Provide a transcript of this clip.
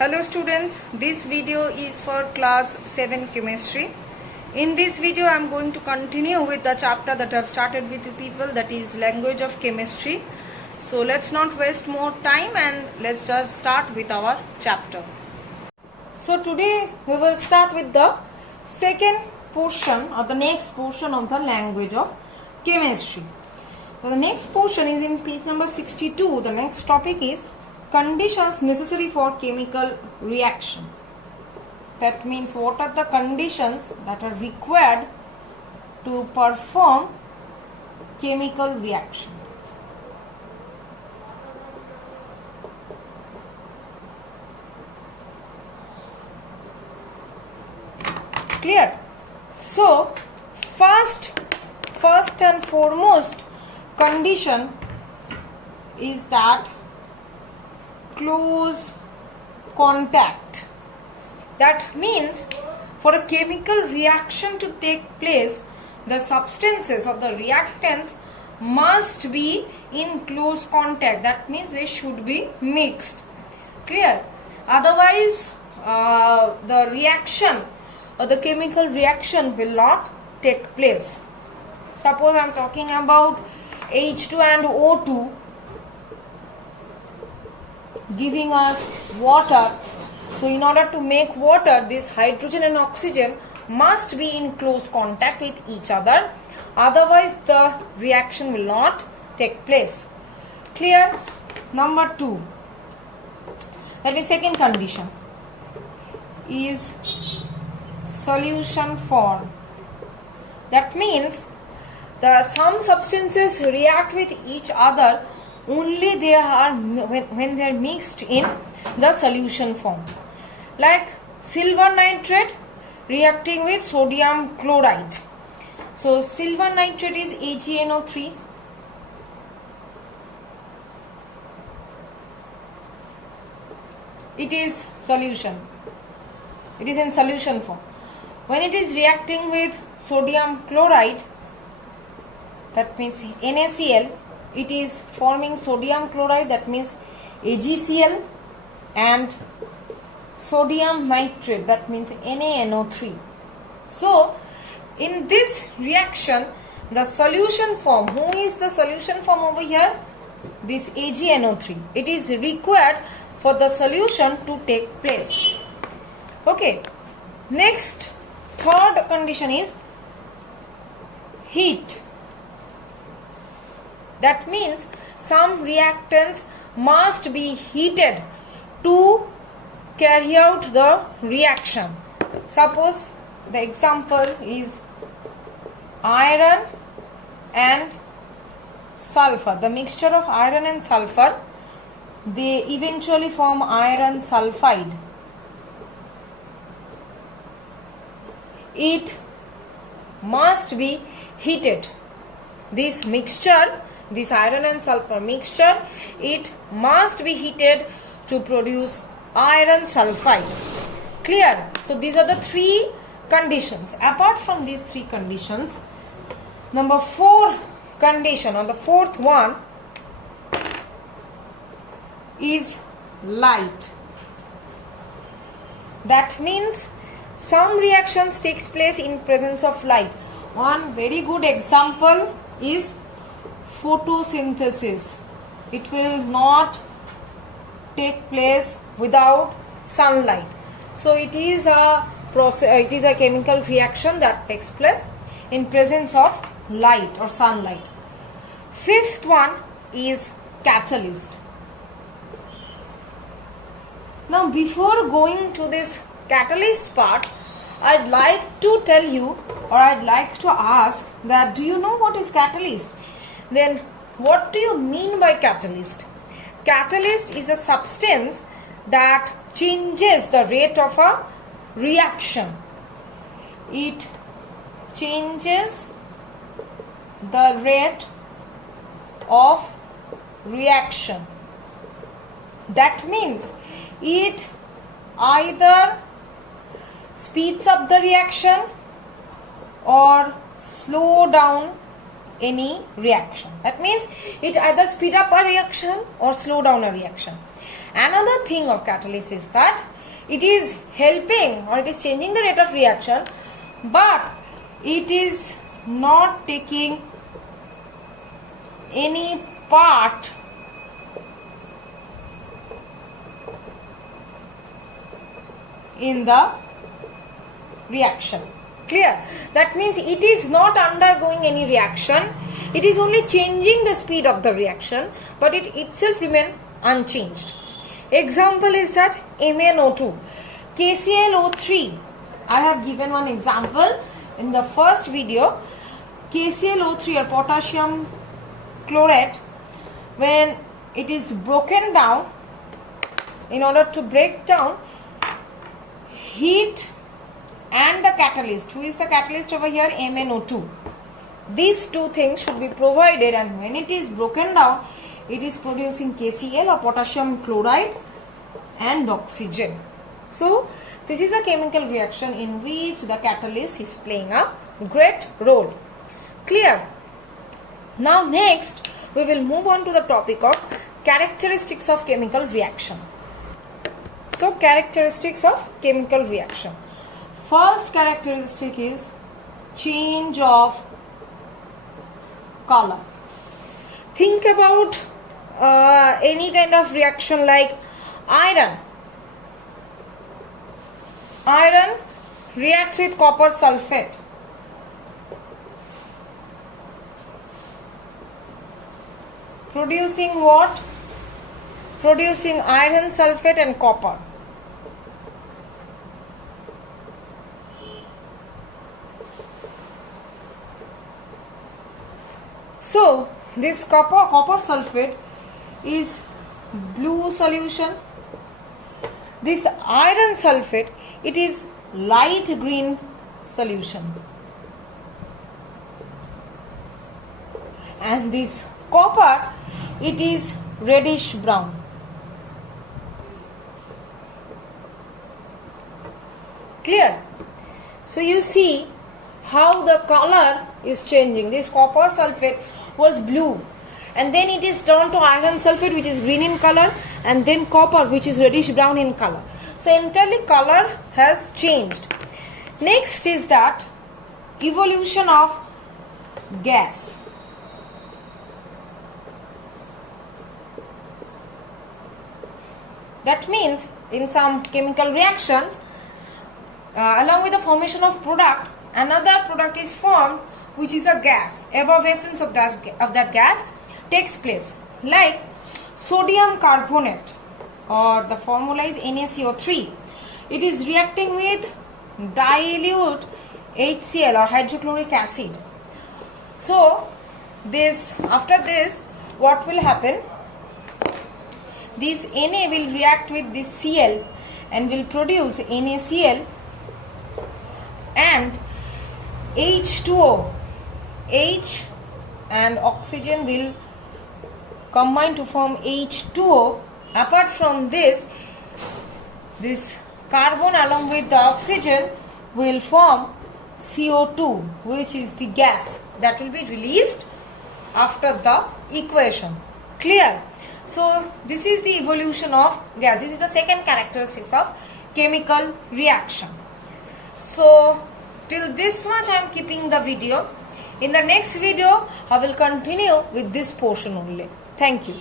Hello students, this video is for class 7 chemistry. In this video I am going to continue with the chapter that I have started with you people, that is language of chemistry. So let's not waste more time and let's just start with our chapter. So today we will start with the second portion or the next portion of the language of chemistry. So the next portion is in page number 62. The next topic is conditions necessary for chemical reaction. That means what are the conditions that are required to perform chemical reaction. Clear? So first and foremost condition is that close contact. That means for a chemical reaction to take place, the substances or the reactants must be in close contact. That means they should be mixed. Clear? Otherwise the reaction or the chemical reaction will not take place. Suppose I am talking about H2 and O2 giving us water. So in order to make water, this hydrogen and oxygen must be in close contact with each other. Otherwise the reaction will not take place. Clear? Number 2. That is second condition is solution form. That means some substances react with each other only they are when they are mixed in the solution form. Like silver nitrate reacting with sodium chloride. So silver nitrate is AgNO3. It is solution. It is in solution form. When it is reacting with sodium chloride, that means NaCl, it is forming sodium chloride, that means AgCl, and sodium nitrate, that means NaNO3. So in this reaction, the solution form, who is the solution form over here? This AgNO3. It is required for the solution to take place. Okay. Next, third condition is heat. That means some reactants must be heated to carry out the reaction. Suppose the example is iron and sulfur. The mixture of iron and sulfur, they eventually form iron sulfide. It must be heated. This mixture, this iron and sulfur mixture, it must be heated to produce iron sulfide. Clear? So these are the three conditions. Apart from these three conditions, number 4 condition or the fourth one is light. That means some reactions takes place in presence of light. One very good example is photosynthesis. It will not take place without sunlight. So it is a process, it is a chemical reaction that takes place in presence of light or sunlight. Fifth one is catalyst. Now before going to this catalyst part, I'd like to tell you, or I'd like to ask that, do you know what is catalyst? Then what do you mean by catalyst? Catalyst is a substance that changes the rate of a reaction. It changes the rate of reaction. That means it either speeds up the reaction or slow down any reaction. That means it either speed up a reaction or slow down a reaction. Another thing of catalyst is that it is helping or it is changing the rate of reaction, but it is not taking any part in the reaction. Clear? That means it is not undergoing any reaction. It is only changing the speed of the reaction, but it itself remain unchanged. Example is that MnO2, KClO3. I have given one example in the first video. KClO3 or potassium chlorate, when it is broken down, in order to break down, heat and the catalyst. Who is the catalyst over here? MnO2. These two things should be provided, and when it is broken down, it is producing KCl or potassium chloride and oxygen. So this is a chemical reaction in which the catalyst is playing a great role. Clear? Now next we will move on to the topic of characteristics of chemical reaction. So characteristics of chemical reaction. First characteristic is change of color. Think about any kind of reaction like iron. Iron reacts with copper sulfate. Producing what? Producing iron sulfate and copper. So this copper sulfate is blue solution. This iron sulfate, it is light green solution. And this copper, it is reddish brown. Clear? So you see how the color is changing. This copper sulfate was blue, and then it is turned to iron sulfate, which is green in color, and then copper, which is reddish brown in color. So entirely color has changed. Next is that evolution of gas. That means in some chemical reactions, along with the formation of product, another product is formed, which is a gas. Effervescence of that gas takes place. Like sodium carbonate, or the formula is NaCO3. It is reacting with dilute HCl or hydrochloric acid. So after this, what will happen? This Na will react with this Cl and will produce NaCl, and H2O, H and oxygen will combine to form H2O. Apart from this carbon along with the oxygen will form CO2, which is the gas that will be released after the equation. Clear? So this is the evolution of gas. This is the second characteristics of chemical reaction. So till this much I am keeping the video. In the next video I will continue with this portion only. Thank you.